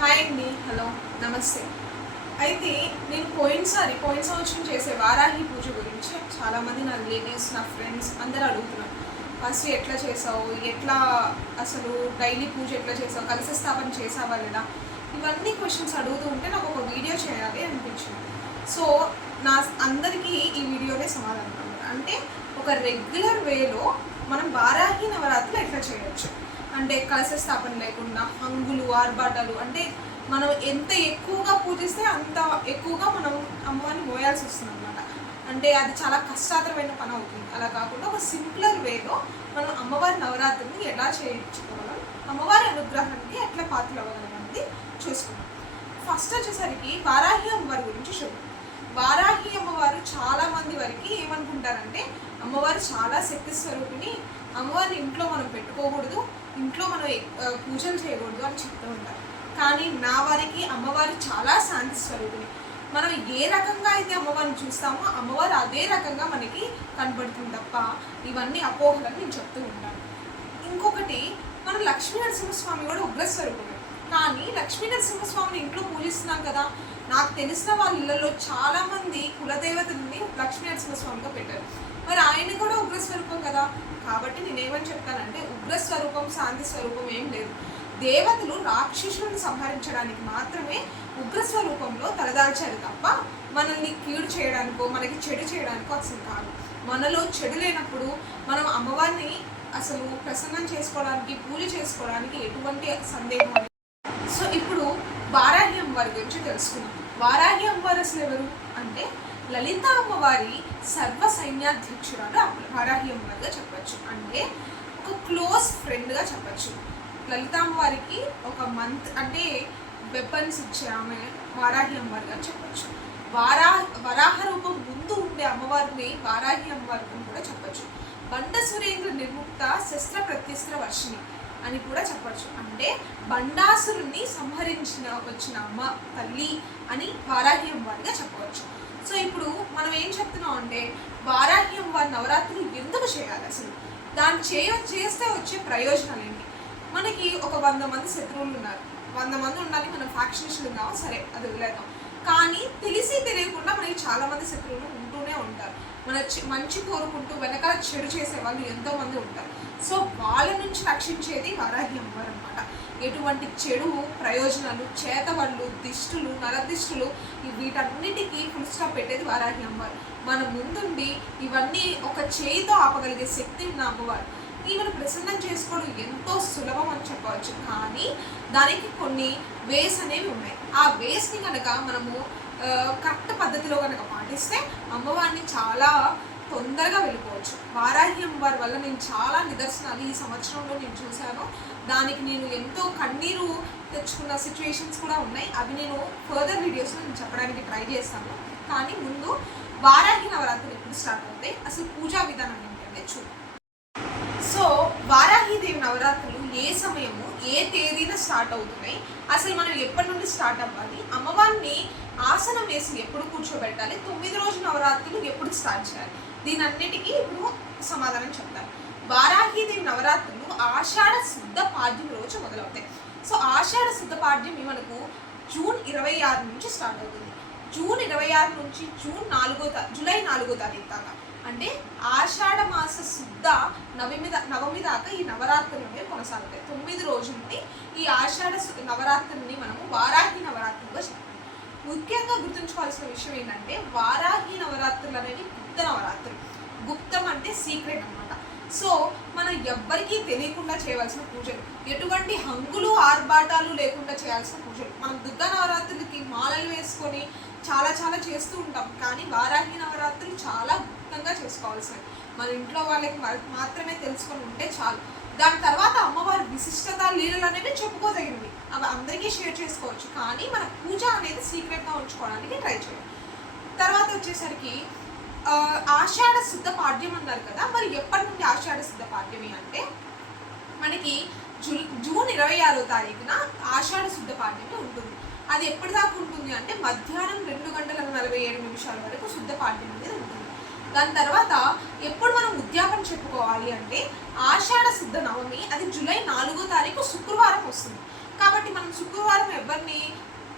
Hi అండి, hello, నమస్తే. అయితే నేను పోయిన సంవత్సరం చేసే వారాహి పూజ గురించి చాలామంది నా రిలేటివ్స్, నా ఫ్రెండ్స్ అందరూ అడుగుతున్నారు. ఫస్ట్ ఎట్లా చేసావు, ఎట్లా అసలు డైలీ పూజ ఎట్లా చేసావు, కలశ స్థాపన చేసావా లేదా, ఇవన్నీ క్వశ్చన్స్ అడుగుతూ ఉంటే నాకు ఒక వీడియో చేయాలి అనిపించింది. సో నా అందరికీ ఈ వీడియోనే సమాధానం అన్నమాట. అంటే ఒక రెగ్యులర్ వేలో మనం వారాహి నవరాత్రులు ఎట్లా చేయొచ్చు, అంటే కలశ స్థాపన లేకుండా హంగులు ఆర్భాటాలు, అంటే మనం ఎంత ఎక్కువగా పూజిస్తే అంత ఎక్కువగా మనం అమ్మవారిని మోయాల్సి వస్తుంది అనమాట. అంటే అది చాలా కష్టాతరమైన పని అవుతుంది. అలా కాకుండా ఒక సింప్లర్ వేలో మనం అమ్మవారి నవరాత్రిని ఎలా చేయించుకోగలం, అమ్మవారి అనుగ్రహానికి ఎట్లా పాత్రలు అవ్వగలం అనేది చూసుకున్నాం. ఫస్ట్ వచ్చేసరికి వారాహి అమ్మవారి గురించి చూద్దాం. వారాహి అమ్మవారు చాలా మంది వరకు ఏమనుకుంటారంటే అమ్మవారు చాలా శక్తి స్వరూపిణి, అమ్మవారిని ఇంట్లో మనం పెట్టుకోకూడదు, ఇంట్లో మనం పూజలు చేయకూడదు అని చెప్తూ ఉంటారు. కానీ నా వారికి అమ్మవారు చాలా శాంతి స్వరూపిణి. మనం ఏ రకంగా అయితే అమ్మవారిని చూస్తామో అమ్మవారు అదే రకంగా మనకి కనబడుతుంది తప్ప ఇవన్నీ అపోహలని నేను చెప్తూ ఉంటాను. ఇంకొకటి, మనం లక్ష్మీ నరసింహస్వామి కూడా ఉగ్రస్వరూపమే. కానీ లక్ష్మీ నరసింహస్వామిని ఇంట్లో పూజిస్తున్నాం కదా, నాకు తెలిసిన వాళ్ళ ఇళ్ళలో చాలామంది కులదేవతని లక్ష్మీ నరసింహస్వామిగా పెట్టారు. మరి ఆయన కూడా ఉగ్రస్వరూపం కదా. కాబట్టి నేనేమని చెప్తానంటే ఉగ్రస్వరూపం శాంతి స్వరూపం ఏం లేదు. దేవతలు రాక్షసులను సంహరించడానికి మాత్రమే ఉగ్రస్వరూపంలో తలదాల్చారు తప్ప మనల్ని కీడు చేయడానికో మనకి చెడు చేయడానికో అసలు కాదు. మనలో చెడు లేనప్పుడు మనం అమ్మవారిని అసలు ప్రసన్నం చేసుకోవడానికి పూజ చేసుకోవడానికి ఎటువంటి సందేహం అనేది. సో ఇప్పుడు వారాహి అమ్మవారి గురించి తెలుసుకుందాం. వారాహి అమ్మవారు అసలు ఎవరు అంటే లలిత అమ్మవారి సర్వ సైన్యాధ్యక్షురాలు వారాహి అమ్మవారిగా చెప్పచ్చు. అంటే ఒక క్లోజ్ ఫ్రెండ్గా చెప్పచ్చు. లలిత అమ్మవారికి ఒక అంటే వెపన్స్ ఇచ్చే ఆమె వారాహి అమ్మవారిగా చెప్పచ్చు. వరాహ రూపం ముందు ఉండే అమ్మవారిని వారాహి అమ్మవారిని కూడా చెప్పచ్చు. బండ సురేంద్ర నిర్ముక్త శస్త్ర ప్రత్యస్త్ర వర్షిణి అని కూడా చెప్పచ్చు. అంటే బండాసురుణ్ణి సంహరించిన వచ్చిన అమ్మ తల్లి అని వారాహి అమ్మవారిగా చెప్పవచ్చు. సో ఇప్పుడు మనం ఏం చెప్తున్నాం అంటే వారాహి అమ్మవారి నవరాత్రులు ఎందుకు చేయాలి, అసలు దాన్ని చేస్తే వచ్చే ప్రయోజనాలు ఏంటి. మనకి ఒక 100 మంది శత్రువులు ఉన్నారు, 100 మంది ఉండాలి, మనం ఫ్యాక్షనిస్టులు ఉన్నాం, సరే అది వదిలేద్దాం. కానీ తెలిసి తెలియకుండా మనకి చాలా మంది శత్రువులు ఉంటూనే ఉంటారు. మన మంచి కోరుకుంటూ వెనకాల చెడు చేసే వాళ్ళు ఎంతోమంది ఉంటారు. సో వాళ్ళ నుంచి రక్షించేది వారాహి అమ్మవారు అనమాట. ఎటువంటి చెడు ప్రయోజనాలు, చేతవళ్ళు, దిష్టులు, నరదిష్టులు వీటన్నిటికీ ఫుల్ స్టాప్ పెట్టేది వారాహి అమ్మవారు. మన ముందుండి ఇవన్నీ ఒక చేయితో ఆపగలిగే శక్తి ఉన్న అమ్మవారు. ఈమెను ప్రసన్నం చేసుకోవడం ఎంతో సులభం అని చెప్పవచ్చు. కానీ దానికి కొన్ని వేస్ అనేవి ఉన్నాయి. ఆ వేస్ని కనుక మనము కరెక్ట్ పద్ధతిలో కనుక పాటిస్తే అమ్మవారిని చాలా తొందరగా వెళ్ళిపోవచ్చు. వారాహి అమ్మవారి వల్ల నేను చాలా నిదర్శనాలు ఈ సంవత్సరంలో నేను చూశాను. దానికి నేను ఎంతో కన్నీరు తెచ్చుకున్న సిచ్యువేషన్స్ కూడా ఉన్నాయి. అవి నేను ఫర్దర్ వీడియోస్లో నేను చెప్పడానికి ట్రై చేస్తాను. కానీ ముందు వారాహి నవరాత్రులు ఎప్పుడు స్టార్ట్ అవుతాయి, అసలు పూజా విధానం ఏంటంటే చూద్దాం. సో వారాహిదేవి నవరాత్రులు ఏ సమయము ఏ తేదీన స్టార్ట్ అవుతున్నాయి, అసలు మనం ఎప్పటి నుండి స్టార్ట్ అవ్వాలి, అమ్మవారిని ఆసనం వేసి ఎప్పుడు కూర్చోబెట్టాలి, 9 రోజు నవరాత్రులు ఎప్పుడు స్టార్ట్ చేయాలి, దీని అన్నిటికీ ఇప్పుడు సమాధానం చెప్తాను. వారాహిదేవి నవరాత్రులు ఆషాఢ శుద్ధ పాడ్యం రోజు మొదలవుతాయి. సో ఆషాఢ శుద్ధ పాడ్యం మనకు జూన్ 26 నుంచి స్టార్ట్ అవుతుంది. జూన్ 26 నుంచి జూలై 4వ తారీఖు దాకా, అంటే ఆషాఢ మాస శుద్ధ నవమి దాకా ఈ నవరాత్రులు అనేవి కొనసాగుతాయి. 9 రోజులని ఈ ఆషాఢ నవరాత్రులని మనము వారాహి నవరాత్రులుగా చెప్తాం. ముఖ్యంగా గుర్తుంచుకోవాల్సిన విషయం ఏంటంటే వారాహి నవరాత్రులు అనేవి గుప్త నవరాత్రులు. గుప్తం అంటే సీక్రెట్ అనమాట. సో మనం ఎవ్వరికీ తెలియకుండా చేయవలసిన పూజలు, ఎటువంటి హంగులు ఆర్భాటాలు లేకుండా చేయాల్సిన పూజలు. మనం దుర్గా నవరాత్రులకి మాలలు వేసుకొని చాలా చాలా చేస్తూ ఉంటాం. కానీ వారాహి నవరాత్రులు చాలా గుప్తంగా చేసుకోవాల్సినవి. మన ఇంట్లో వాళ్ళకి మాత్రమే తెలుసుకొని ఉంటే చాలు. దాని తర్వాత అమ్మవారి విశిష్టత లీలలు అనేవి చెప్పుకోదగినవి, అవి అందరికీ షేర్ చేసుకోవచ్చు. కానీ మన పూజ అనేది సీక్రెట్గా ఉంచుకోవడానికి ట్రై చేయాలి. తర్వాత వచ్చేసరికి ఆషాఢ శుద్ధ పాడ్యం అన్నారు కదా, మరి ఎప్పటి నుండి ఆషాఢ శుద్ధ పాడ్యమి అంటే మనకి జూన్ 26వ తారీఖున ఆషాఢ శుద్ధ పాడ్యమి ఉంటుంది. అది ఎప్పటి దాకా ఉంటుంది అంటే మధ్యాహ్నం 2:47 వరకు శుద్ధ పాడ్యం అనేది ఉంటుంది. దాని తర్వాత ఎప్పుడు మనం ఉద్యాపన చెప్పుకోవాలి అంటే ఆషాఢ శుద్ధ నవమి, అది జూలై 4వ తారీఖు శుక్రవారం వస్తుంది. కాబట్టి మనం శుక్రవారం ఎవరిని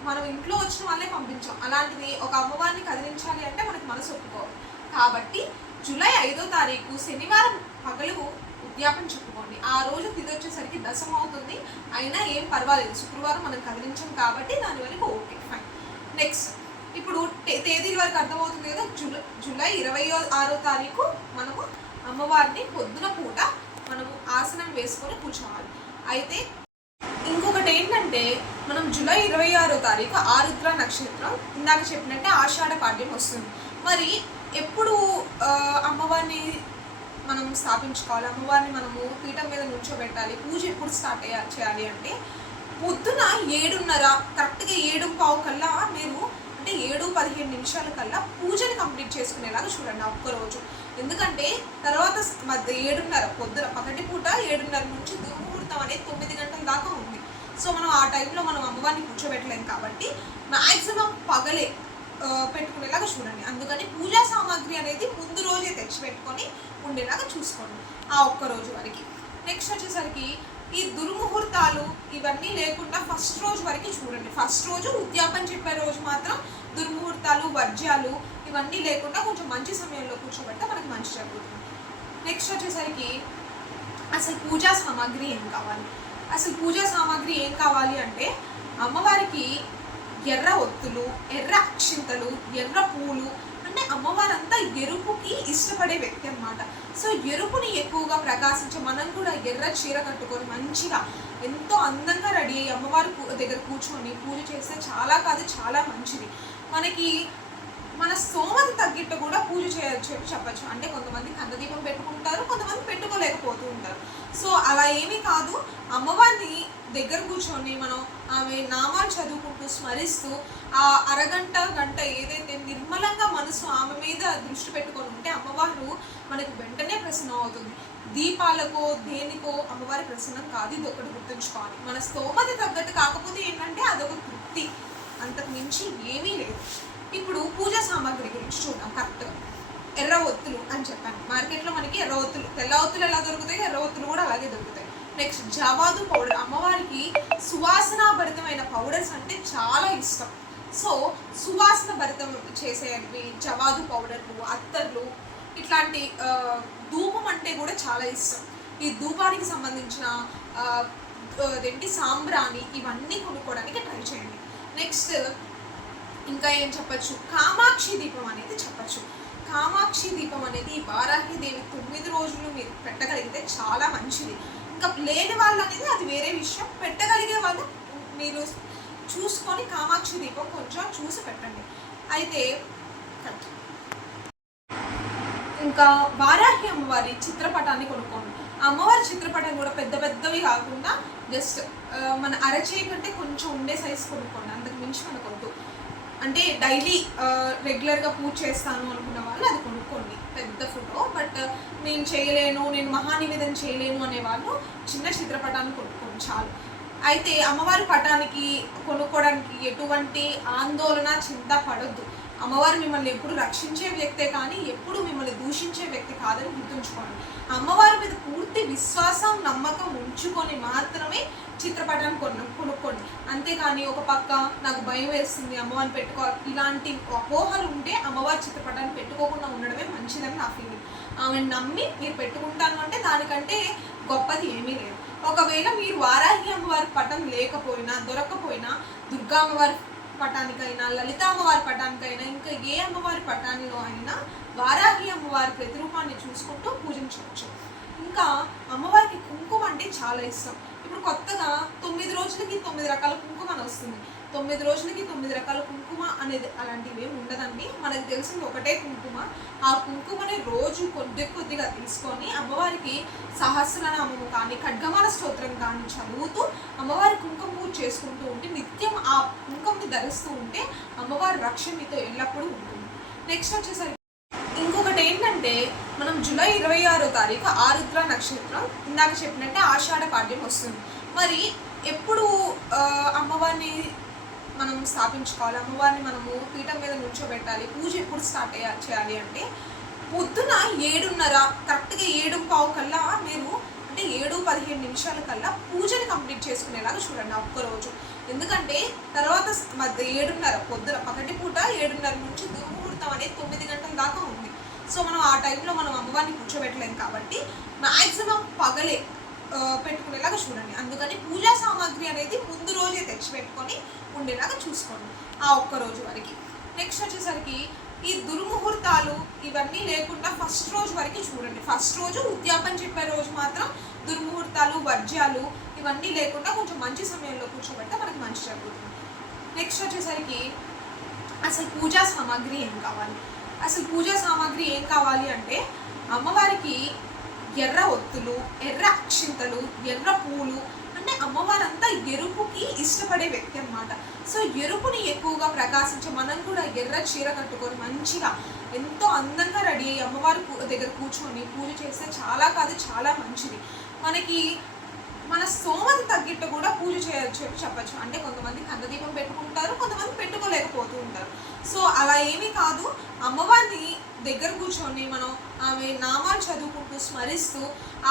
మనం ఇంట్లో వచ్చిన వాళ్ళే పంపించాం. అలాంటిది ఒక అమ్మవారిని కదిలించాలి అంటే మనకు మనసు ఒప్పుకోవాలి. కాబట్టి జూలై 5వ తారీఖు శనివారం పగలు ఉద్యాపన చెప్పుకోండి. ఆ రోజు తిథి వచ్చేసరికి దశం అవుతుంది, అయినా ఏం పర్వాలేదు, శుక్రవారం మనం కదిలించాం కాబట్టి దాని వరకు ఓకే ఫైన్. నెక్స్ట్ ఇప్పుడు తేదీల వరకు అర్థమవుతుంది కదా. జూలై 26వ తారీఖు మనము అమ్మవారిని పొద్దున పూట మనము ఆసనం వేసుకొని కూర్చోవాలి. అయితే ఇంకొకటి ఏంటంటే మనం జూలై 26వ తారీఖు ఆరుద్ర నక్షత్రం ఇందాక చెప్పినట్టే ఆషాఢ పాడ్యం వస్తుంది. మరి ఎప్పుడు అమ్మవారిని మనం స్థాపించుకోవాలి, అమ్మవారిని మనము పీఠం మీద నుంచోబెట్టాలి, పూజ ఎప్పుడు స్టార్ట్ చేయాలి అంటే పొద్దున 7:30 కరెక్ట్గా 7:15 కల్లా మీరు అంటే 7:15 కల్లా పూజని కంప్లీట్ చేసుకునేలాగా చూడండి ఒక్కరోజు. ఎందుకంటే తర్వాత 7:30 పొద్దున పగటి పూట 7:30 నుంచి దుర్ముహూర్తం అనేది 9 గంటల దాకా ఉంది. సో మనం ఆ టైంలో మనం అమ్మవారిని కూర్చోబెట్టలేము కాబట్టి మ్యాక్సిమం పగలే పెట్టుకునేలాగా చూడండి. అందుకని పూజా సామాగ్రి అనేది ముందు రోజే తెచ్చిపెట్టుకొని ఉండేలాగా చూసుకోండి ఆ ఒక్కరోజు వరకు. నెక్స్ట్ వచ్చేసరికి ఈ దుర్ముహూర్తాలు ఇవన్నీ లేకుండా ఫస్ట్ రోజు వరకు చూడండి. ఫస్ట్ రోజు ఉద్యాపన చెప్పే రోజు మాత్రం దుర్ముహూర్తాలు వర్జ్యాలు ఇవన్నీ లేకుండా కొంచెం మంచి సమయంలో కూర్చోబెడితే మనకి మంచి జరుగుతుంది. నెక్స్ట్ వచ్చేసరికి అసలు పూజా సామాగ్రి ఏం కావాలి, అసలు పూజా సామాగ్రి ఏం కావాలి అంటే అమ్మవారికి ఎర్ర ఒత్తులు, ఎర్ర అక్షింతలు, ఎర్ర పూలు. అంటే అమ్మవారంతా ఎరుపుకి ఇష్టపడే వ్యక్తి అన్నమాట. సో ఎరుపుని ఎక్కువగా ప్రకాశించే మనం కూడా ఎర్ర చీర కట్టుకొని మంచిగా ఎంతో అందంగా రెడీ అయ్యి అమ్మవారి దగ్గర కూర్చొని పూజ చేస్తే చాలా కాదు చాలా మంచిది. మనకి మన స్తోమత తగ్గిట్టు కూడా పూజ చేయొచ్చు చెప్పచ్చు. అంటే కొంతమంది కందదీపం పెట్టుకుంటారు, కొంతమంది పెట్టుకోలేకపోతూ ఉంటారు. సో అలా ఏమీ కాదు, అమ్మవారిని దగ్గర కూర్చొని మనం ఆమె నామాలు చదువుకుంటూ స్మరిస్తూ ఆ అరగంట గంట ఏదైతే నిర్మలంగా మనసు ఆమె మీద దృష్టి పెట్టుకొని ఉంటే అమ్మవారు మనకు వెంటనే ప్రసన్నం అవుతుంది. దీపాలకో దేనికో అమ్మవారి ప్రసన్నం కాదు, ఇది ఒకటి గుర్తుంచుకోవాలి. మన స్తోమత తగ్గట్టు కాకపోతే ఏంటంటే అదొక తృప్తి, అంతకు మించి ఏమీ లేదు. ఇప్పుడు పూజా సామాగ్రి గురించి చూద్దాం. కరెక్ట్గా ఎర్ర ఒత్తులు అని చెప్పాను. మార్కెట్లో మనకి ఎర్ర ఒత్తులు, తెల్ల ఒత్తులు ఎలా దొరుకుతాయి, ఎర్ర ఒత్తులు కూడా అలాగే దొరుకుతాయి. నెక్స్ట్ జవాదు పౌడర్, అమ్మవారికి సువాసనాభరితమైన పౌడర్స్ అంటే చాలా ఇష్టం. సో సువాసన భరితం చేసేవి జవాదు పౌడర్లు, అత్తర్లు, ఇట్లాంటి ధూపం అంటే కూడా చాలా ఇష్టం. ఈ ధూపానికి సంబంధించిన అదేంటి సాంబ్రాణి ఇవన్నీ కొనుక్కోవడానికి ట్రై చేయండి. నెక్స్ట్ ఇంకా ఏం చెప్పచ్చు, కామాక్షి దీపం అనేది చెప్పచ్చు. కామాక్షి దీపం అనేది వారాహి దేవి 9 రోజులు మీరు పెట్టగలిగితే చాలా మంచిది. ఇంకా లేని వాళ్ళు అనేది అది వేరే విషయం, పెట్టగలిగే వాళ్ళు మీరు చూసుకొని కామాక్షి దీపం కొంచెం చూసి పెట్టండి. అయితే ఇంకా వారాహి అమ్మవారి చిత్రపటాన్ని కొనుక్కోండి. అమ్మవారి చిత్రపటం కూడా పెద్ద పెద్దవి కాకుండా జస్ట్ మన అరచేయి కంటే కొంచెం ఉండే సైజు కొనుక్కోండి, అంతకు మించి మనకొద్దు. అంటే డైలీ రెగ్యులర్గా పూజ చేస్తాను అనుకున్న వాళ్ళు అది కొనుక్కోండి పెద్ద ఫోటో. బట్ నేను చేయలేను, నేను మహానివేదన చేయలేను అనే వాళ్ళు చిన్న చిత్రపటాన్ని కొనుక్కోండి చాలు. అయితే అమ్మవారి పటానికి కొనుక్కోవడానికి ఎటువంటి ఆందోళన చింత పడొద్దు. అమ్మవారు మిమ్మల్ని ఎప్పుడు రక్షించే వ్యక్తే కానీ ఎప్పుడు మిమ్మల్ని దూషించే వ్యక్తి కాదని గుర్తుంచుకోండి. అమ్మవారి మీద పూర్తి విశ్వాసం నమ్మకం ఉంచుకొని మాత్రమే చిత్రపటాన్ని కొనుక్కోండి. అంతేకాని ఒక పక్క నాకు భయం వేస్తుంది అమ్మవారిని పెట్టుకోవాలి ఇలాంటి అపోహలు ఉంటే అమ్మవారి చిత్రపటాన్ని పెట్టుకోకుండా ఉండడమే మంచిదని నా ఫీలింగ్. ఆమెను నమ్మి మీరు పెట్టుకుంటాను అంటే దానికంటే గొప్పది ఏమీ లేదు. ఒకవేళ మీరు వారాహి అమ్మవారి పటం లేకపోయినా దొరకకపోయినా దుర్గా అమ్మవారి పటానికైనా లలిత అమ్మవారి పటానికైనా ఇంకా ఏ అమ్మవారి పటానిలో అయినా వారాహి అమ్మవారి ప్రతిరూపాన్ని చూసుకుంటూ పూజించవచ్చు. ఇంకా అమ్మవారికి కుంకుమ అంటే చాలా ఇష్టం. ఇప్పుడు కొత్తగా 9 రోజులకి 9 రకాల కుంకుమ అని వస్తుంది. 9 రోజులకి 9 రకాల కుంకుమ అనేది అలాంటివి ఏమి ఉండదండి. మనకు తెలిసింది ఒకటే కుంకుమ. ఆ కుంకుమని రోజు కొద్దిగా తీసుకొని అమ్మవారికి సహస్రనామము కానీ ఖడ్గమాల స్తోత్రం కానీ చదువుతూ అమ్మవారి కుంకుమ పూజ చేసుకుంటూ ఉంటే నిత్యం ఆ కుంకుమని ధరిస్తూ ఉంటే అమ్మవారి రక్షణ మీతో ఎల్లప్పుడూ ఉంటుంది. నెక్స్ట్ వచ్చేసరికి ఇంకొకటి ఏంటంటే మనం జూలై 26వ తారీఖు ఆరుద్ర నక్షత్రం ఇందాక చెప్పినట్టే ఆషాఢ పాడ్యం వస్తుంది. మరి ఎప్పుడు అమ్మవారిని మనం స్థాపించుకోవాలి, అమ్మవారిని మనము పీఠం మీద నుంచోబెట్టాలి, పూజ ఎప్పుడు స్టార్ట్ చేయాలి అంటే పొద్దున 7:30 కరెక్ట్గా 7:15 కల్లా మీరు అంటే 7-15 నిమిషాల కల్లా పూజని కంప్లీట్ చేసుకునేలాగా చూడండి ఆ ఒక్కరోజు. ఎందుకంటే తర్వాత మధ్య 7:30 పొద్దున పగటి పూట 7:30 నుంచి దుర్ముహూర్తం అనేది 9 గంటల దాకా ఉంది. సో మనం ఆ టైంలో మనం అమ్మవారిని కూర్చోబెట్టలేము కాబట్టి మ్యాక్సిమం పగలే పెట్టుకునేలాగా చూడండి. అందుకని పూజా సామాగ్రి అనేది ముందు రోజే తెచ్చిపెట్టుకొని ఉండేలాగా చూసుకోండి ఆ ఒక్కరోజు వరకు. నెక్స్ట్ వచ్చేసరికి ఈ దుర్ముహూర్తాలు ఇవన్నీ లేకుండా ఫస్ట్ రోజు వరకు చూడండి. ఫస్ట్ రోజు ఉద్యాపన చెప్పే రోజు మాత్రం దుర్ముహూర్తాలు వర్జ్యాలు ఇవన్నీ లేకుండా కొంచెం మంచి సమయంలో కూర్చోబెడితే మనకి మంచి జరుగుతుంది. నెక్స్ట్ వచ్చేసరికి అసలు పూజా సామాగ్రి ఏం కావాలి? అసలు పూజా సామాగ్రి ఏం కావాలి అంటే అమ్మవారికి ఎర్ర ఒత్తులు, ఎర్ర అక్షింతలు, ఎర్ర పూలు. అంటే అమ్మవారంతా ఎరుపుకి ఇష్టపడే వ్యక్తి అన్నమాట. సో ఎరుపుని ఎక్కువగా ప్రకాశించే మనం కూడా ఎర్ర చీర కట్టుకొని మంచిగా ఎంతో అందంగా రెడీ అయ్యి అమ్మవారి దగ్గర కూర్చొని పూజ చేస్తే చాలా కాదు చాలా మంచిది. మనకి మన స్తోమత తగ్గిట్టు కూడా పూజ చేయొచ్చు అని చెప్పచ్చు. అంటే కొంతమంది కందదీపం పెట్టుకుంటారు, కొంతమంది పెట్టుకోలేకపోతూ ఉంటారు. సో అలా ఏమీ కాదు, అమ్మవారిని దగ్గర కూర్చొని మనం ఆమె నామాలు చదువుకుంటూ స్మరిస్తూ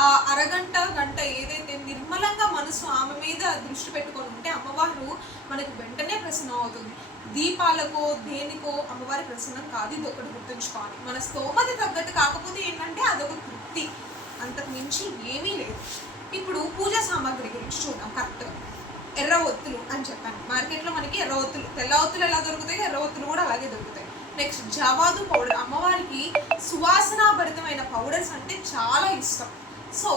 ఆ అరగంట గంట ఏదైతే నిర్మలంగా మనసు ఆమె మీద దృష్టి పెట్టుకొని ఉంటే అమ్మవారు మనకు వెంటనే ప్రసన్నం అవుతుంది. దీపాలకో దేనికో అమ్మవారి ప్రసన్నం కాదు, ఇది ఒకటి గుర్తుంచుకోవాలి. మన స్తోమత తగ్గట్టు కాకపోతే ఏంటంటే అదొక తృప్తి, అంతకు మించి ఏమీ లేదు. ఇప్పుడు పూజా సామాగ్రి గురించి చూద్దాం. కరెక్ట్గా ఎర్ర ఒత్తులు అని చెప్పాను. మార్కెట్లో మనకి ఎర్ర ఒత్తులు, తెల్ల ఒత్తులు ఎలా దొరుకుతాయి, ఎర్ర ఒత్తులు కూడా అలాగే దొరుకుతాయి. నెక్స్ట్ జవాదు పౌడర్. అమ్మవారికి సువాసనాభరితమైన పౌడర్స్ అంటే చాలా ఇష్టం. సో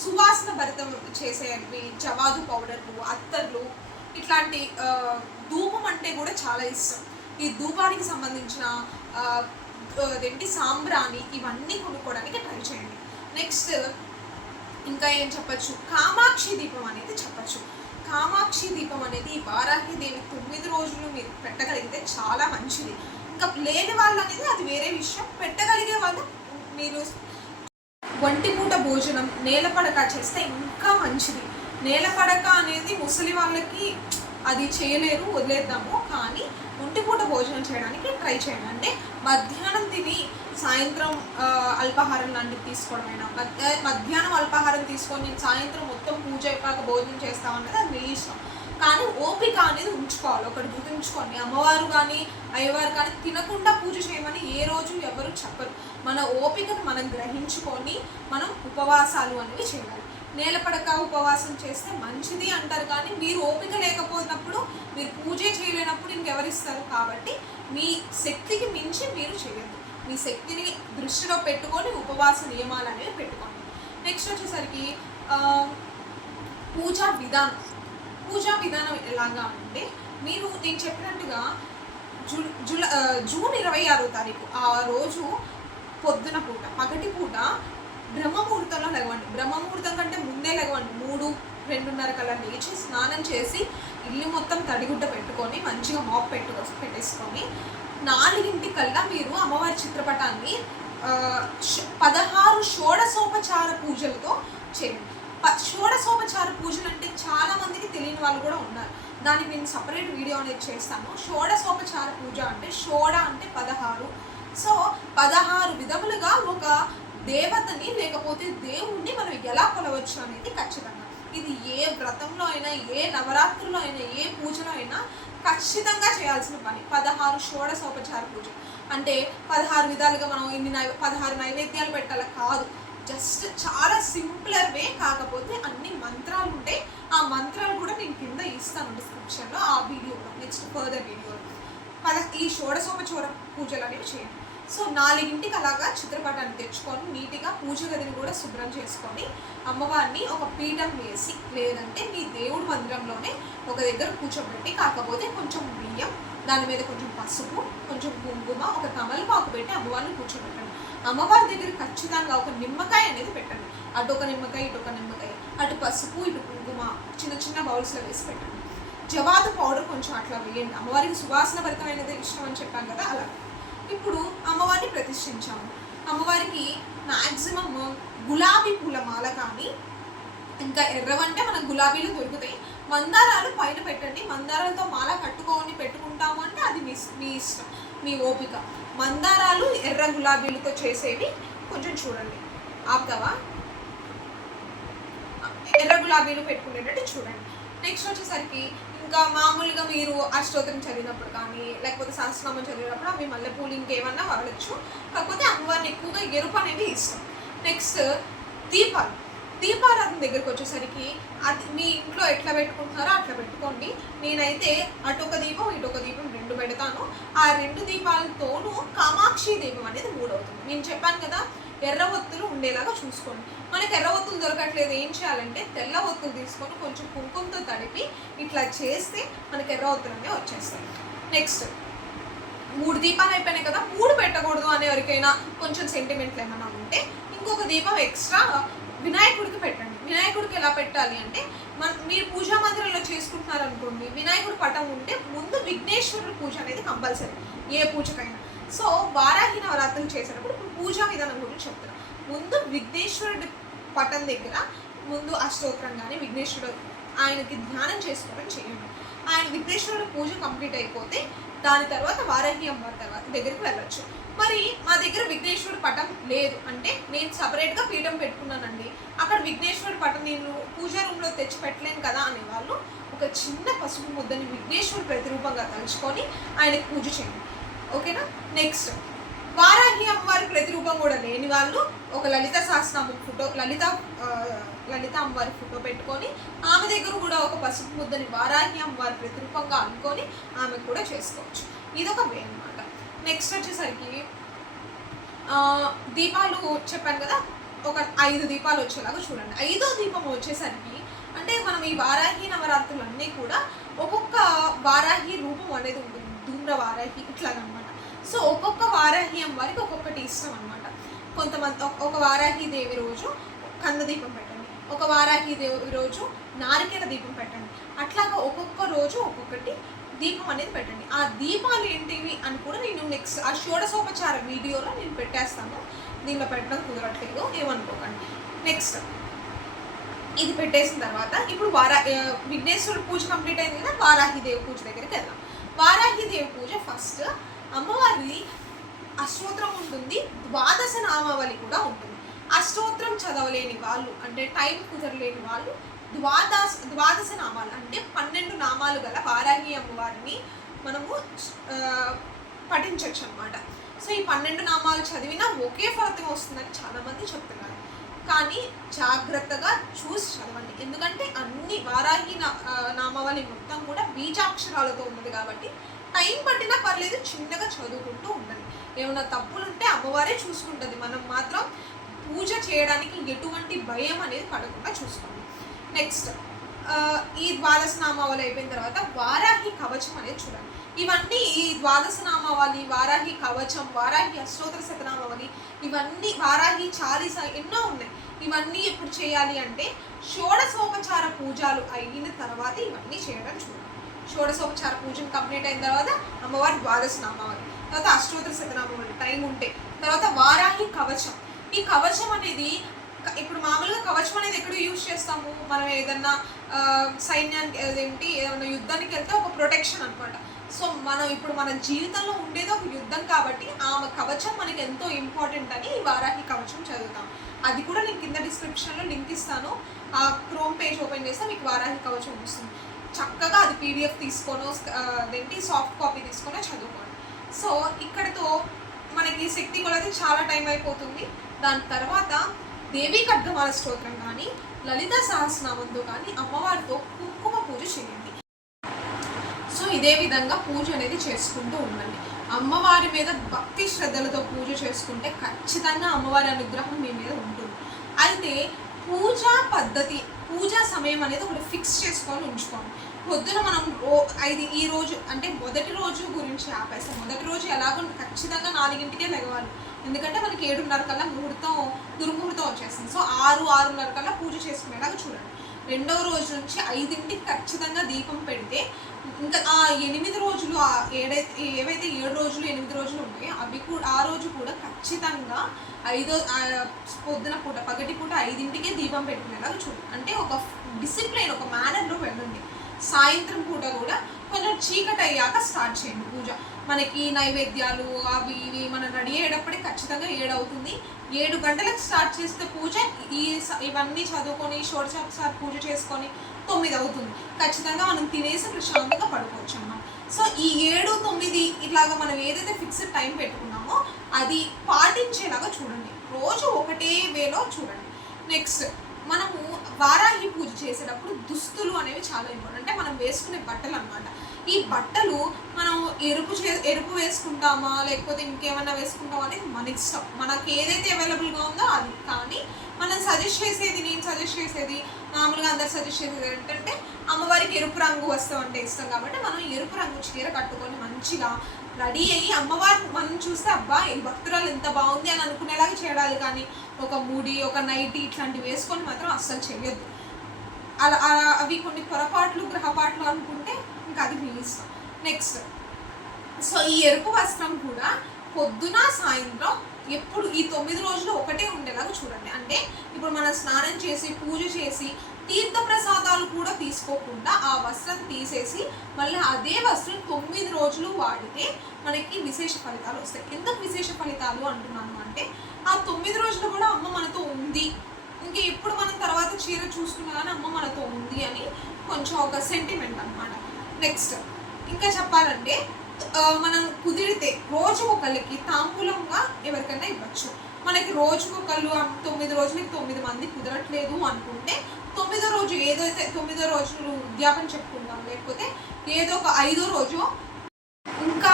సువాసన భరితం చేసేవి జవాదు పౌడర్లు, అత్తర్లు, ఇట్లాంటి ధూపం అంటే కూడా చాలా ఇష్టం. ఈ ధూపానికి సంబంధించిన అదేంటి సాంబ్రాణి ఇవన్నీ కొనుక్కోవడానికి ట్రై చేయండి. నెక్స్ట్ ఇంకా ఏం చెప్పచ్చు, కామాక్షి దీపం అనేది చెప్పచ్చు. కామాక్షి దీపం అనేది వారాహి దేవి 9 రోజులు మీరు పెట్టగలిగితే చాలా మంచిది. ఇంకా లేని వాళ్ళు అనేది అది వేరే విషయం. పెట్టగలిగే వాళ్ళు మీరు ఒంటిపూట భోజనం నేలపడక చేస్తే ఇంకా మంచిది. నేలపడక అనేది ముసలి వాళ్ళకి అది చేయలేరు, వదిలేద్దాము. కానీ ఒంటిపూట భోజనం చేయడానికి ట్రై చేయండి. అంటే మధ్యాహ్నం తిని సాయంత్రం అల్పాహారం లాంటివి తీసుకోవడమైనా, మధ్యాహ్నం అల్పాహారం తీసుకొని నేను సాయంత్రం మొత్తం పూజ అయిపోయాక భోజనం చేస్తామన్నది అది మీ ఇష్టం. కానీ ఓపిక అనేది ఉంచుకోవాలి. ఒకటి గుర్తుంచుకోండి, అమ్మవారు కానీ అయ్యవారు కానీ తినకుండా పూజ చేయమని ఏ రోజు ఎవరు చెప్పరు. మన ఓపికను మనం గ్రహించుకొని మనం ఉపవాసాలు అనేవి చేయాలి. నేలపడక ఉపవాసం చేస్తే మంచిది అంటారు, కానీ మీరు ఓపిక లేకపోయినప్పుడు, మీరు పూజ చేయలేనప్పుడు ఇంకెవరిస్తారు? కాబట్టి మీ శక్తికి మించి మీరు చేయొద్దు. మీ శక్తిని దృష్టిలో పెట్టుకొని ఉపవాస నియమాలు అనేవి పెట్టుకోండి. నెక్స్ట్ వచ్చేసరికి పూజా విధానం. పూజా విధానం ఎలాగా అంటే మీరు నేను చెప్పినట్టుగా జూన్ 26వ తారీఖు ఆ రోజు పొద్దున పూట పగటి పూట బ్రహ్మముహూర్తంలో లెగవండి. బ్రహ్మముహూర్తం కంటే ముందే లెగవండి. 3-2:30 కల్లా లేచి స్నానం చేసి ఇల్లు మొత్తం తడిగుడ్డ పెట్టుకొని మంచిగా మాప్ పెట్టేసుకొని 4 కల్లా మీరు అమ్మవారి చిత్రపటాన్ని 16 షోడశోపచార పూజలతో చేయండి. షోడశోపచార పూజలు అంటే చాలా మందికి తెలియని వాళ్ళు కూడా ఉన్నారు. దానికి నేను సపరేట్ వీడియో అనేది చేస్తాను. షోడశోపచార పూజ అంటే షోడ అంటే 16. సో 16 విధములుగా ఒక దేవతని లేకపోతే దేవుణ్ణి మనం ఎలా కొలవచ్చు అనేది ఖచ్చితంగా ఇది ఏ వ్రతంలో అయినా, ఏ నవరాత్రుల్లో అయినా, ఏ పూజలో అయినా ఖచ్చితంగా చేయాల్సిన పని. 16 షోడశోపచార పూజ అంటే 16 విధాలుగా మనం 16 నైవేద్యాలు పెట్టాలి కాదు. జస్ట్ చాలా సింపులర్ వే. కాకపోతే అన్ని మంత్రాలు ఉంటాయి. ఆ మంత్రాలు కూడా నేను కింద ఇస్తాను డిస్క్రిప్షన్లో, ఆ వీడియోలో, నెక్స్ట్ ఫర్దర్ వీడియోలో. ఈ షోడశోపచార పూజలు అనేవి చేయండి. సో 4 అలాగా చిత్రపటాన్ని తెచ్చుకొని నీట్గా పూజ గదిని కూడా శుభ్రం చేసుకొని అమ్మవారిని ఒక పీఠం వేసి, లేదంటే మీ దేవుడి మందిరంలోనే ఒక దగ్గర కూర్చోబెట్టి, కాకపోతే కొంచెం బియ్యం, దాని మీద కొంచెం పసుపు, కొంచెం కుంకుమ, ఒక తమలపాకు పెట్టి అమ్మవారిని కూర్చోబెట్టండి. అమ్మవారి దగ్గర ఖచ్చితంగా ఒక నిమ్మకాయ అనేది పెట్టండి. అటు ఒక నిమ్మకాయ, ఇటు ఒక నిమ్మకాయ, అటు పసుపు, ఇటు కుంకుమ చిన్న చిన్న బౌల్స్లో వేసి పెట్టండి. జవాదు పౌడర్ కొంచెం అట్లా వేయండి. అమ్మవారికి సువాసన భరితమైనది ఇష్టం అని చెప్పాను కదా, అలా. ఇప్పుడు అమ్మవారిని ప్రతిష్ఠించాము. అమ్మవారికి మ్యాక్సిమం గులాబీ పూల మాల కానీ, ఇంకా ఎర్రవంటే మనకు గులాబీలు దొరుకుతాయి, మందారాలు పైన పెట్టండి. మందారాలతో మాల కట్టుకొని పెట్టుకుంటాము అంటే అది మీ ఇష్టం, మీ ఓపిక. మందారాలు ఎర్ర గులాబీలతో చేసేవి కొంచెం చూడండి. ఆపుతావా? ఎర్ర గులాబీలు పెట్టుకునేటట్టు చూడండి. నెక్స్ట్ వచ్చేసరికి ఇంకా మామూలుగా మీరు అష్టోత్తరం చదివినప్పుడు కానీ లేకపోతే సహస్రనామం చదివినప్పుడు అవి మల్లెపూలు ఇంకేమన్నా వాడచ్చు. కాకపోతే అమ్మవారిని ఎక్కువగా ఎరుపు అనేది ఇష్టం. నెక్స్ట్ దీపాలు. దీపారాధన దగ్గరికి వచ్చేసరికి అది మీ ఇంట్లో ఎట్లా పెట్టుకుంటున్నారో అట్లా పెట్టుకోండి. నేనైతే అటొక దీపం ఇటొక దీపం 2 పెడతాను. ఆ 2 దీపాలతోనూ కామాక్షి దీపం అనేది 3 అవుతుంది. నేను చెప్పాను కదా, ఎర్ర ఒత్తులు ఉండేలాగా చూసుకోండి. మనకి ఎర్ర ఒత్తులు దొరకట్లేదు, ఏం చేయాలంటే తెల్ల ఒత్తులు తీసుకొని కొంచెం కుంకుమతో తడిపి ఇట్లా చేస్తే మనకి ఎర్ర ఒత్తులు అనేవి వచ్చేస్తాయి. నెక్స్ట్ 3 దీపాలు అయిపోయినాయి కదా, 3 పెట్టకూడదు అనే ఎవరికైనా కొంచెం సెంటిమెంట్లు ఏమైనా ఉంటే ఇంకొక దీపం ఎక్స్ట్రా వినాయకుడికి పెట్టండి. వినాయకుడికి ఎలా పెట్టాలి అంటే, మీరు పూజా మందిరంలో చేసుకుంటున్నారు అనుకోండి, వినాయకుడి పటం ఉంటే ముందు విఘ్నేశ్వరుడు పూజ అనేది కంపల్సరీ ఏ పూజకైనా. సో వారాహి నవరాత్రులు చేసేటప్పుడు పూజా విధానం గురించి చెప్తాను. ముందు విఘ్నేశ్వరుడి పటం దగ్గర ముందు అష్టోత్తరం కానీ విఘ్నేశ్వరుడు ఆయనకి ధ్యానం చేసుకోవడం చేయండి. ఆయన విఘ్నేశ్వరుడు పూజ కంప్లీట్ అయిపోతే దాని తర్వాత వారాహి అమ్మవారి తర్వాత దగ్గరికి వెళ్ళొచ్చు. మరి మా దగ్గర విఘ్నేశ్వరుడు పటం లేదు అంటే నేను సపరేట్గా పీఠం పెట్టుకున్నానండి, అక్కడ విఘ్నేశ్వరుడు పటం నేను పూజా రూమ్లో తెచ్చి పెట్టలేను కదా అనే వాళ్ళు ఒక చిన్న పసుపు ముద్దని విఘ్నేశ్వరుడు ప్రతిరూపంగా తలుచుకొని ఆయనకు పూజ చేయండి. ఓకేనా. నెక్స్ట్ వారాహి అమ్మవారి ప్రతిరూపం కూడా లేని వాళ్ళు ఒక లలిత సహస్రనామం ఫోటో, లలిత అమ్మవారి ఫోటో పెట్టుకొని ఆమె దగ్గర కూడా ఒక పసుపు ముద్దని వారాహి అమ్మవారి ప్రతిరూపంగా అనుకొని ఆమె కూడా చేసుకోవచ్చు. ఇదొక వే అన్నమాట. నెక్స్ట్ వచ్చేసరికి దీపాలు చెప్పాను కదా, ఒక 5 దీపాలు వచ్చేలాగా చూడండి. 5వ దీపం వచ్చేసరికి అంటే మనం ఈ వారాహి నవరాత్రులు అన్నీ కూడా ఒక్కొక్క వారాహి రూపం అనేది ఉంటుంది. ధూమ్ర వారాహి ఇట్లాగనమాట. సో ఒక్కొక్క వారాహి అమ్మవారికి ఒక్కొక్కటి ఇష్టం అనమాట. కొంతమంది ఒక వారాహి దేవి రోజు కంద దీపం పెట్టండి, ఒక వారాహి దేవి రోజు నారికేల దీపం పెట్టండి. అట్లాగా ఒక్కొక్క రోజు ఒక్కొక్కటి దీపం అనేది పెట్టండి. ఆ దీపాలు ఏంటివి అని కూడా నేను నెక్స్ట్ ఆ షోడశోపచార వీడియోలో నేను పెట్టేస్తాను. దీనిలో పెట్టడం కుదరట్లేదు, ఏమనుకోకండి. నెక్స్ట్ ఇది పెట్టేసిన తర్వాత ఇప్పుడు విఘ్నేశ్వరుడు పూజ కంప్లీట్ అయింది కదా, వారాహి దేవి పూజ దగ్గరికి వెళ్దాం. వారాహి దేవి పూజ ఫస్ట్ అమ్మవారి అష్టోత్తరం ఉంటుంది, 12 నామావళి కూడా ఉంటుంది. అష్టోత్తరం చదవలేని వాళ్ళు అంటే టైం కుదరలేని వాళ్ళు 12 నామాలు అంటే 12 నామాలు గల వారాహి అమ్మవారిని మనము పఠించవచ్చు అనమాట. సో ఈ 12 నామాలు చదివినా ఒకే ఫలితం వస్తుందని చాలామంది చెప్తున్నారు. కానీ జాగ్రత్తగా చూసి చదవండి, ఎందుకంటే అన్ని వారాహి నామావళి మొత్తం కూడా బీజాక్షరాలతో ఉన్నది కాబట్టి టైం పట్టినా పర్లేదు, చిన్నగా చదువుకుంటూ ఉండండి. ఏమైనా తప్పులు ఉంటే అమ్మవారే చూసుకుంటుంది, మనం మాత్రం పూజ చేయడానికి ఎటువంటి భయం అనేది పడకుండా చూసుకోండి. నెక్స్ట్ ఈ 12 నామావళి అయిపోయిన తర్వాత వారాహి కవచం అనేది చూడండి. ఇవన్నీ ఈ 12 నామావళి, వారాహి కవచం, వారాహి అష్టోత్తర శతనామావళి, ఇవన్నీ వారాహి చాలీస ఎన్నో ఉన్నాయి. ఇవన్నీ ఎప్పుడు చేయాలి అంటే షోడశోపచార పూజలు అయిన తర్వాత ఇవన్నీ చేయడం చూడండి. షోడశోపచార పూజలు కంప్లీట్ అయిన తర్వాత అమ్మవారి 12 నామావళి, తర్వాత అష్టోత్తర శతనామావళి టైం ఉంటే, తర్వాత వారాహి కవచం. ఈ కవచం అనేది ఇప్పుడు మామూలుగా కవచం అనేది ఎక్కడ యూజ్ చేస్తాము, మనం ఏదన్నా సైన్యానికి ఏదైనా యుద్ధానికి వెళ్తే ఒక ప్రొటెక్షన్ అనమాట. సో మనం ఇప్పుడు మన జీవితంలో ఉండేది ఒక యుద్ధం కాబట్టి ఆమె కవచం మనకి ఎంతో ఇంపార్టెంట్ అని ఈ వారాహి కవచం చదువుతాం. అది కూడా నేను కింద డిస్క్రిప్షన్లో లింక్ ఇస్తాను. ఆ క్రోమ్ పేజ్ ఓపెన్ చేస్తే మీకు వారాహి కవచం వస్తుంది. చక్కగా అది PDF తీసుకోనో సాఫ్ట్ కాపీ తీసుకొని చదువుకోండి. సో ఇక్కడితో మనకి శక్తి కొలది చాలా టైం అయిపోతుంది. దాని తర్వాత దేవీ ఖడ్గమాల స్తోత్రం కానీ లలిత సహస్రనామంతో కానీ అమ్మవారితో కుంకుమ పూజ చేయండి. సో ఇదే విధంగా పూజ అనేది చేసుకుంటూ ఉండండి. అమ్మవారి మీద భక్తి శ్రద్ధలతో పూజ చేసుకుంటే ఖచ్చితంగా అమ్మవారి అనుగ్రహం మీ మీద ఉంటుంది. అయితే పూజా పద్ధతి, పూజా సమయం అనేది ఒకటి ఫిక్స్ చేసుకొని ఉంచుకోండి. పొద్దున మనం ఈ రోజు అంటే మొదటి రోజు గురించి ఆపేస్తాం. మొదటి రోజు ఎలాగో ఖచ్చితంగా 4ంటికే లెగవాలి, ఎందుకంటే మనకి 7:30 కల్లా దుర్ముహూర్తం వచ్చేస్తుంది. సో 6-6:30 కల్లా పూజ చేసుకునేలాగా చూడండి. రెండవ రోజు నుంచి 5ంటికి ఖచ్చితంగా దీపం పెడితే ఇంకా ఆ 8 రోజులు ఏవైతే 7 రోజులు 8 రోజులు ఉంటాయో అవి కూడా ఆ రోజు కూడా ఖచ్చితంగా పొద్దున పూట పగటి పూట 5ంటికే దీపం పెట్టుకునేలాగా చూడండి. అంటే ఒక డిసిప్లిన్, ఒక మేనర్లో వెళ్ళండి. సాయంత్రం పూట కూడా కొంచెం చీకటి అయ్యాక స్టార్ట్ చేయండి పూజ. మనకి నైవేద్యాలు అవి ఇవి మనం రెడీ అయ్యేటప్పుడే ఖచ్చితంగా 7 అవుతుంది. 7 గంటలకు స్టార్ట్ చేస్తే పూజ ఇవన్నీ చదువుకొని షోడశోపచార పూజ చేసుకొని 9 అవుతుంది. ఖచ్చితంగా మనం తినేసి ప్రశాంతంగా పడుకోవచ్చు అన్నమాట. సో ఈ 7, 9 ఇట్లాగా మనం ఏదైతే ఫిక్స్డ్ టైం పెట్టుకున్నామో అది పాటించేలాగా చూడండి. రోజు ఒకటే వేలో చూడండి. నెక్స్ట్ మనము వారాహి పూజ చేసేటప్పుడు దుస్తులు అనేవి చాలా ఇంపార్టెంట్. అంటే మనం వేసుకునే బట్టలు అన్నమాట. ఈ బట్టలు మనం ఎరుపు వేసుకుంటామా లేకపోతే ఇంకేమైనా వేసుకుంటామా అనేది మన ఇష్టం. మనకి ఏదైతే అవైలబుల్గా ఉందో అది. కానీ మనం నేను సజెస్ట్ చేసేది మామూలుగా అందరు సజెస్ట్ చేసేది ఏంటంటే అమ్మవారికి ఎరుపు రంగు వస్త్రం అంటే ఇష్టం కాబట్టి మనం ఎరుపు రంగు చీర కట్టుకొని మంచిగా రెడీ అయ్యి అమ్మవారు మనం చూస్తే అబ్బా ఈ భక్తురాలు ఎంత బాగుంది అని అనుకునేలాగా చేయాలి. కానీ ఒక మూడి ఒక నైటీ ఇట్లాంటివి వేసుకొని మాత్రం అస్సలు చేయొద్దు. అలా అవి కొన్ని పొరపాట్లు గ్రహపాట్లు అనుకుంటే ఇంకా అది మీ ఇష్టం. నెక్స్ట్ సో ఈ ఎరుపు వస్త్రం కూడా పొద్దున సాయంత్రం ఎప్పుడు ఈ 9 రోజులు ఒకటే ఉండేలాగా చూడండి. అంటే ఇప్పుడు మనం స్నానం చేసి పూజ చేసి తీర్థ ప్రసాదాలు కూడా తీసుకోకుండా ఆ వస్త్రం తీసేసి మళ్ళీ అదే వస్త్రం 9 రోజులు వాడితే మనకి విశేష ఫలితాలు వస్తాయి. ఎందుకు విశేష ఫలితాలు అంటున్నాను అంటే ఆ 9 రోజులు కూడా అమ్మ మనతో ఉంది, ఇంకా ఎప్పుడు మనం తర్వాత చీర చూసుకున్నా కానీ అమ్మ మనతో ఉంది అని కొంచెం ఒక సెంటిమెంట్ అన్నమాట. నెక్స్ట్ ఇంకా చెప్పాలంటే మనం కుదిరితే రోజు ఒకళ్ళకి తాంబూలంగా ఎవరికైనా ఇవ్వచ్చు. మనకి రోజుకొకళ్ళు 9 రోజులకి 9 మంది కుదరట్లేదు అనుకుంటే 9వ రోజు ఏదైతే 9 రోజులు ఉద్యాపన చెప్పుకుంటాం, లేకపోతే ఏదో ఒక 5వ రోజు ఇంకా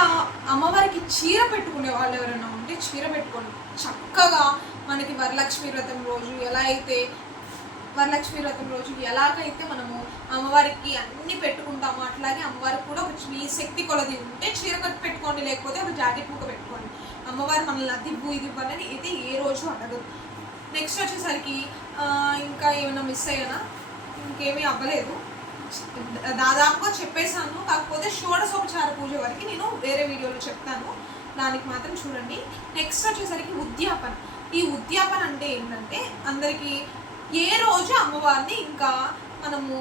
అమ్మవారికి చీర పెట్టుకునే వాళ్ళు ఎవరైనా ఉంటే చీర పెట్టుకోండి. చక్కగా మనకి వరలక్ష్మి వ్రతం రోజు ఎలాగైతే మనము అమ్మవారికి అన్ని పెట్టుకుంటామో అట్లాగే అమ్మవారికి కూడా మీ శక్తి కొలది ఉంటే చీర కట్టు పెట్టుకోండి, లేకపోతే ఒక జాకెట్ ముక్క పెట్టుకోండి. అమ్మవారు మనల్ని అది ఇది ఇవ్వాలని అయితే ఏ రోజు అడగదు. నెక్స్ట్ వచ్చేసరికి ఇంకా ఏమైనా మిస్ అయ్యానా? ఇంకేమీ అవ్వలేదు, దాదాపుగా చెప్పేశాను. కాకపోతే షోడశోపచార పూజ వరకు నేను వేరే వీడియోలో చెప్తాను, దానికి మాత్రం చూడండి. నెక్స్ట్ వచ్చేసరికి ఉద్యాపన. ఈ ఉద్యాపన అంటే ఏంటంటే అందరికీ ఏ రోజు అమ్మవారిని ఇంకా మనము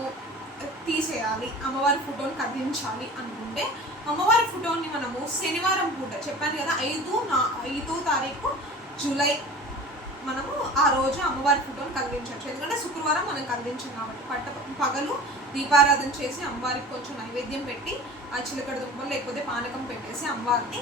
తీసేయాలి, అమ్మవారి ఫోటోని కదిలించాలి అనుకుంటే అమ్మవారి ఫోటోని మనము శనివారం పూట చెప్పాను కదా 5వ తారీఖు జూలై మనము ఆ రోజు అమ్మవారి ఫోటోని కదిలించవచ్చు. ఎందుకంటే శుక్రవారం మనం కదిలించాం కాబట్టి పగలు దీపారాధన చేసి అమ్మవారికి కొంచెం నైవేద్యం పెట్టి ఆ చిలకడ దుంపలు లేకపోతే పానకం పెట్టేసి అమ్మవారిని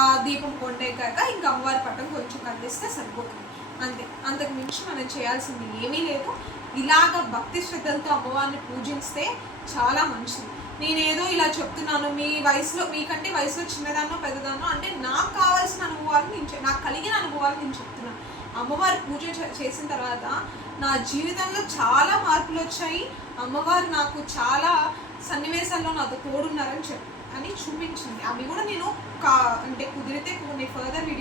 ఆ దీపం కొండేకాక ఇంకా అమ్మవారి పట్టం కొంచెం కదిలిస్తే సరిపోతుంది. అంతే, అంతకు మించి మనం చేయాల్సింది ఏమీ లేదు. ఇలాగ భక్తి శ్రద్ధలతో అమ్మవారిని పూజిస్తే చాలా మంచిది. నేనేదో ఇలా చెప్తున్నాను మీ వయసులో మీకంటే వయసులో చిన్నదాన్నో పెద్దదాన్నో అంటే నాకు కావాల్సిన అనుభవాలు నాకు కలిగిన అనుభవాలు నేను చెప్తున్నాను. అమ్మవారి పూజ చేసిన తర్వాత నా జీవితంలో చాలా మార్పులు వచ్చాయి. అమ్మవారు నాకు చాలా సన్నివేశాల్లో నాతో తోడున్నారని అని చూపించింది. అవి కూడా నేను అంటే కుదిరితే కొన్ని ఫర్దర్ వీడియో